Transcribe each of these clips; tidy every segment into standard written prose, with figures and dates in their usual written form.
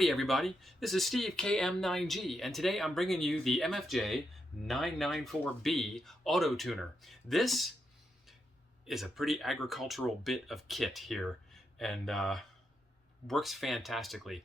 Howdy everybody, this is Steve KM9G, and today I'm bringing you the MFJ-994B Auto-Tuner. This is a pretty agricultural bit of kit here, and works fantastically.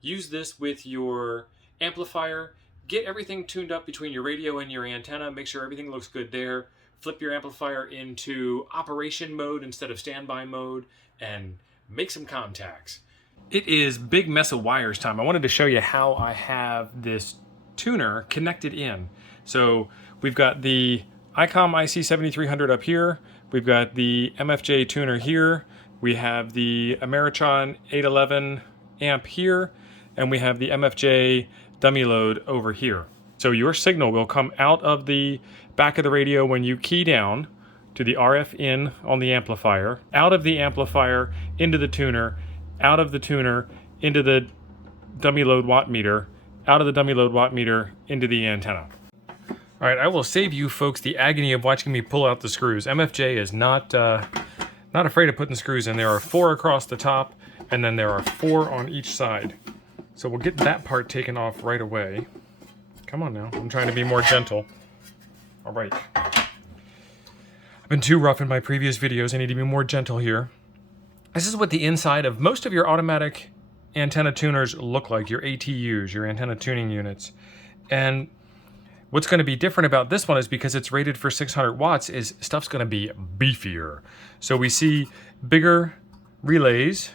Use this with your amplifier, get everything tuned up between your radio and your antenna, make sure everything looks good there, flip your amplifier into operation mode instead of standby mode, and make some contacts. It is big mess of wires time. I wanted to show you how I have this tuner connected in. So we've got the ICOM IC7300 up here, we've got the MFJ tuner here, we have the Ameritron 811 amp here, and we have the MFJ dummy load over here. So your signal will come out of the back of the radio when you key down to the RF in on the amplifier, out of the amplifier into the tuner, out of the tuner into the dummy load watt meter, out of the dummy load watt meter into the antenna. All right, I will save you folks the agony of watching me pull out the screws. MFJ is not afraid of putting screws in. There are 4 across the top, and then there are 4 on each side. So we'll get that part taken off right away. Come on now, I'm trying to be more gentle. All right. I've been too rough in my previous videos. I need to be more gentle here. This is what the inside of most of your automatic antenna tuners look like, your ATUs, your antenna tuning units. And what's going to be different about this one is because it's rated for 600 watts is stuff's going to be beefier. So we see bigger relays,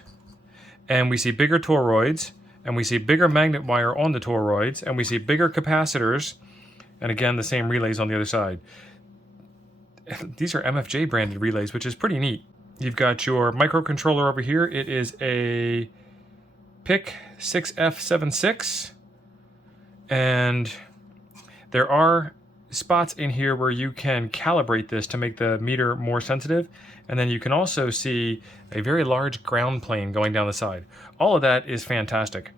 and we see bigger toroids, and we see bigger magnet wire on the toroids, and we see bigger capacitors, and again the same relays on the other side. These are MFJ branded relays, which is pretty neat. You've got your microcontroller over here. It is a PIC 6F76, and there are spots in here where you can calibrate this to make the meter more sensitive, and then you can also see a very large ground plane going down the side. All of that is fantastic.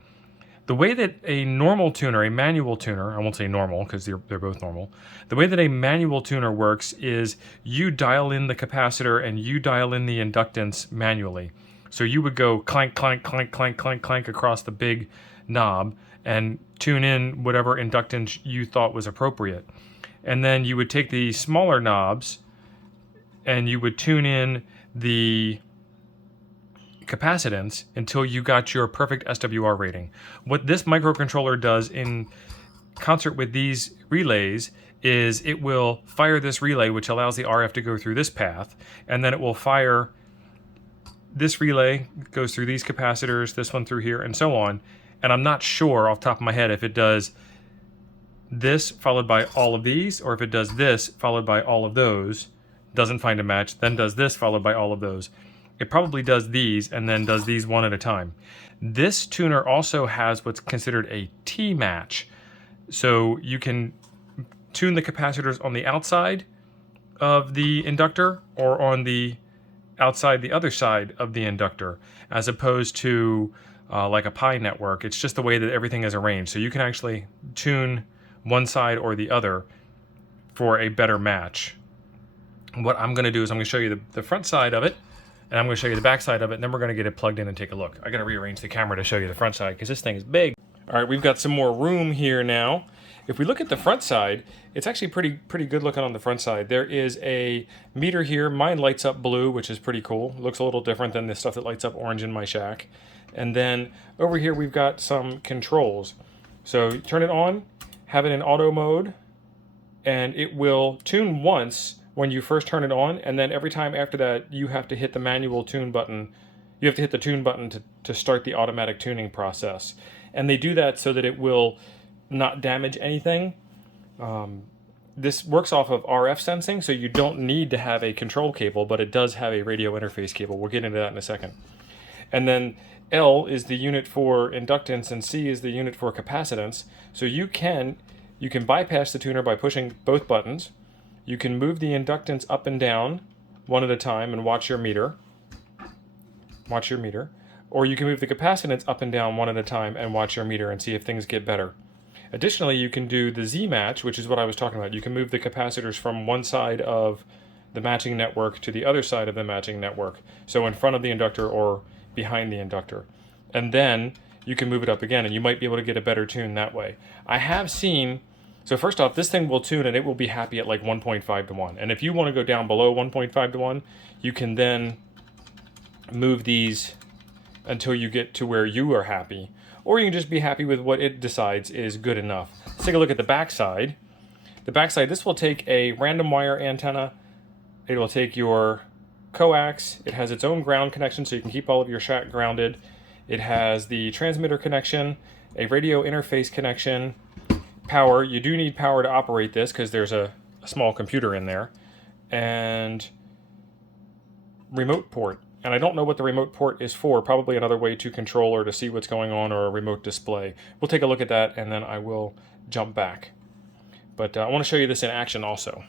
The way that a normal tuner, a manual tuner, I won't say normal because they're both normal, the way that a manual tuner works is you dial in the capacitor and you dial in the inductance manually. So you would go clank, clank, clank, clank, clank, clank across the big knob and tune in whatever inductance you thought was appropriate. And then you would take the smaller knobs and you would tune in the capacitance until you got your perfect SWR rating. What this microcontroller does in concert with these relays is it will fire this relay, which allows the RF to go through this path, and then it will fire this relay, goes through these capacitors, this one through here, and so on. And I'm not sure off the top of my head if it does this followed by all of these, or if it does this followed by all of those, doesn't find a match, then does this followed by all of those. It probably does these and then does these one at a time. This tuner also has what's considered a T-match. So you can tune the capacitors on the outside of the inductor or on the outside the other side of the inductor, as opposed to like a pi network. It's just the way that everything is arranged. So you can actually tune one side or the other for a better match. What I'm going to do is I'm going to show you the front side of it, and I'm going to show you the back side of it, and then we're going to get it plugged in and take a look. I got to rearrange the camera to show you the front side because this thing is big. All right, we've got some more room here now. If we look at the front side, it's actually pretty good looking on the front side. There is a meter here. Mine lights up blue, which is pretty cool. Looks a little different than the stuff that lights up orange in my shack. And then over here we've got some controls. So turn it on, have it in auto mode, and it will tune once when you first turn it on, and then every time after that you have to hit the manual tune button. You have to hit the tune button to start the automatic tuning process. And they do that so that it will not damage anything. This works off of RF sensing, so you don't need to have a control cable, but it does have a radio interface cable. We'll get into that in a second. And then L is the unit for inductance and C is the unit for capacitance. So you can bypass the tuner by pushing both buttons. You can move the inductance up and down one at a time and watch your meter. Or you can move the capacitance up and down one at a time and watch your meter and see if things get better. Additionally, you can do the Z match, which is what I was talking about. You can move the capacitors from one side of the matching network to the other side of the matching network. So in front of the inductor or behind the inductor. And then you can move it up again, and you might be able to get a better tune that way. I have seen, so first off, this thing will tune and it will be happy at like 1.5 to 1. And if you want to go down below 1.5 to 1, you can then move these until you get to where you are happy. Or you can just be happy with what it decides is good enough. Let's take a look at the backside. The backside, this will take a random wire antenna. It will take your coax. It has its own ground connection, so you can keep all of your shack grounded. It has the transmitter connection, a radio interface connection, power. You do need power to operate this because there's a small computer in there, and remote port. And I don't know what the remote port is for, probably another way to control or to see what's going on, or a remote display. We'll take a look at that and then I will jump back. But I want to show you this in action also.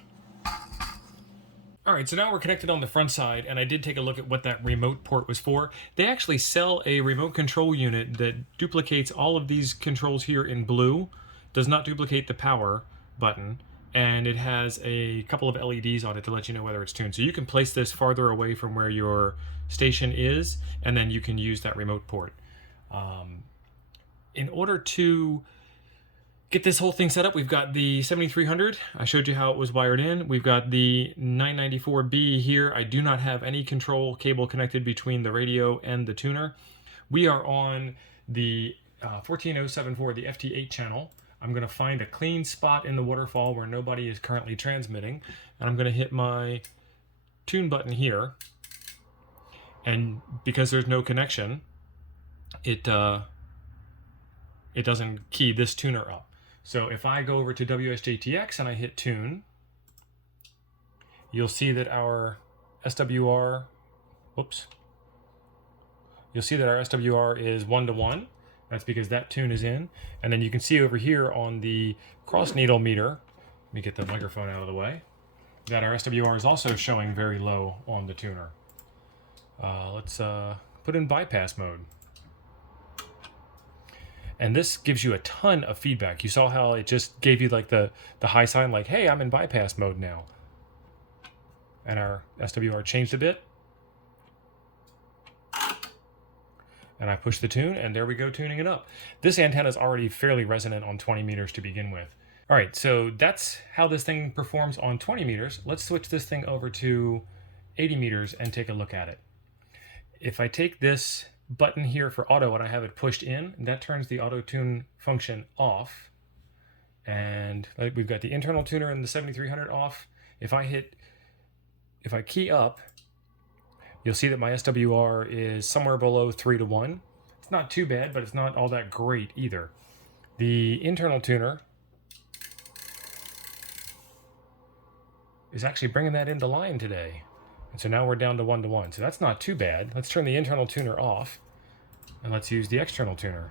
Alright, so now we're connected on the front side, and I did take a look at what that remote port was for. They actually sell a remote control unit that duplicates all of these controls here in blue, does not duplicate the power button, and it has a couple of LEDs on it to let you know whether it's tuned. So you can place this farther away from where your station is, and then you can use that remote port. In order to get this whole thing set up, we've got the 7300. I showed you how it was wired in. We've got the 994B here. I do not have any control cable connected between the radio and the tuner. We are on the 14074, the FT8 channel. I'm going to find a clean spot in the waterfall where nobody is currently transmitting, and I'm going to hit my tune button here. And because there's no connection, it doesn't key this tuner up. So if I go over to WSJTX and I hit tune, you'll see that our SWR, you'll see that our SWR is 1 to 1. That's because that tune is in. And then you can see over here on the cross needle meter, let me get the microphone out of the way, that our SWR is also showing very low on the tuner. Let's put in bypass mode. And this gives you a ton of feedback. You saw how it just gave you like the high sign, like, hey, I'm in bypass mode now. And our SWR changed a bit. And I push the tune, and there we go, tuning it up. This antenna is already fairly resonant on 20 meters to begin with. All right, so that's how this thing performs on 20 meters. Let's switch this thing over to 80 meters and take a look at it. If I take this button here for auto and I have it pushed in, that turns the auto tune function off. And we've got the internal tuner and the 7300 off. If I key up, you'll see that my SWR is somewhere below 3 to 1. It's not too bad, but it's not all that great either. The internal tuner is actually bringing that into line today. And so now we're down to 1 to 1. So that's not too bad. Let's turn the internal tuner off, and let's use the external tuner.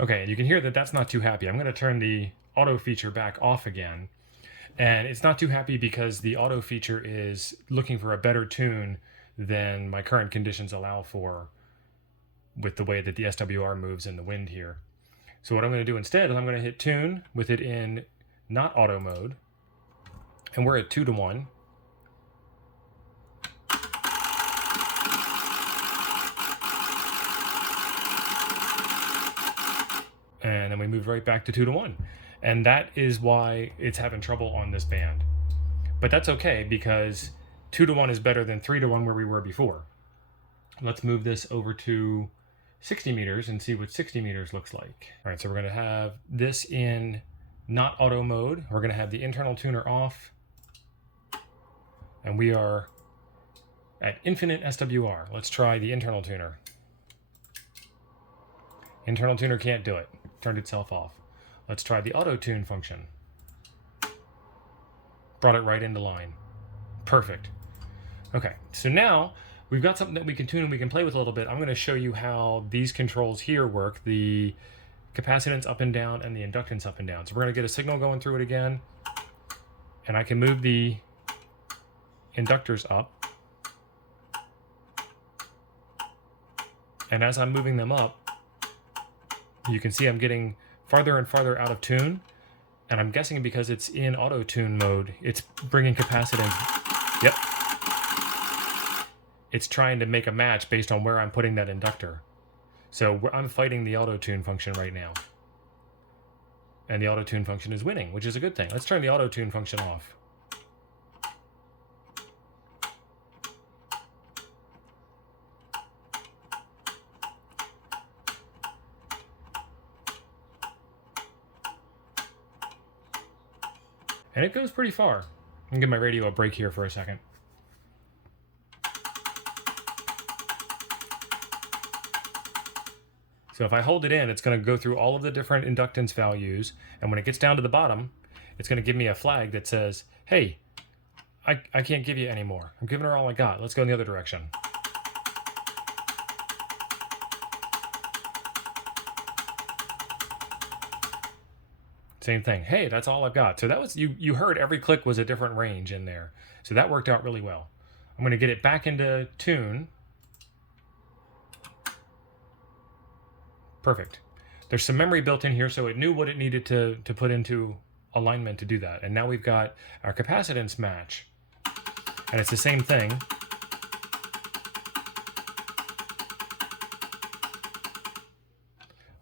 Okay, and you can hear that that's not too happy. I'm going to turn the auto feature back off again. And it's not too happy because the auto feature is looking for a better tune than my current conditions allow for with the way that the SWR moves in the wind here. So what I'm going to do instead is I'm going to hit tune with it in not auto mode. And we're at 2 to 1. And then we move right back to 2 to 1. And that is why it's having trouble on this band. But that's okay, because 2 to 1 is better than 3 to 1 where we were before. Let's move this over to 60 meters and see what 60 meters looks like. All right, so we're going to have this in not auto mode. We're going to have the internal tuner off. And we are at infinite SWR. Let's try the internal tuner. Internal tuner can't do it. Turned itself off. Let's try the auto tune function. Brought it right into line. Perfect. Okay, so now we've got something that we can tune and we can play with a little bit. I'm going to show you how these controls here work, the capacitance up and down and the inductance up and down. So we're going to get a signal going through it again, and I can move the inductors up. And as I'm moving them up, You can see I'm getting farther and farther out of tune, and I'm guessing because it's in auto-tune mode, it's bringing capacitance. Yep. It's trying to make a match based on where I'm putting that inductor. So I'm fighting the auto-tune function right now. And the auto-tune function is winning, which is a good thing. Let's turn the auto-tune function off. And it goes pretty far. I'm gonna give my radio a break here for a second. So if I hold it in, it's going to go through all of the different inductance values, and when it gets down to the bottom, it's going to give me a flag that says, hey, I can't give you any more. I'm giving her all I got. Let's go in the other direction. Same thing. Hey, that's all I've got. So that was, you heard every click was a different range in there. So that worked out really well. I'm going to get it back into tune. Perfect. There's some memory built in here, so it knew what it needed to put into alignment to do that. And now we've got our capacitance match. And it's the same thing.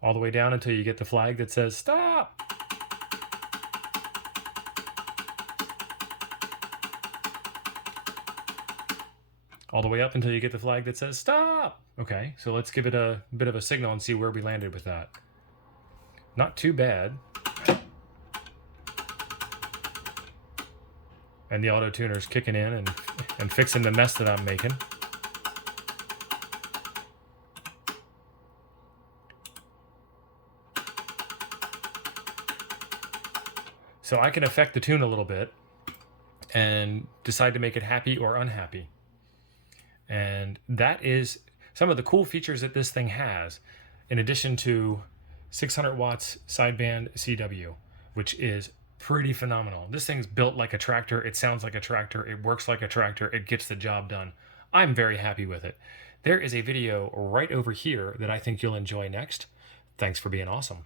All the way down until you get the flag that says stop. All the way up until you get the flag that says stop. Okay, so let's give it a bit of a signal and see where we landed with that. Not too bad. And the auto-tuner's kicking in and fixing the mess that I'm making. So I can affect the tune a little bit and decide to make it happy or unhappy. And that is some of the cool features that this thing has, in addition to 600 watts sideband CW, which is pretty phenomenal. This thing's built like a tractor. It sounds like a tractor. It works like a tractor. It gets the job done. I'm very happy with it. There is a video right over here that I think you'll enjoy next. Thanks for being awesome.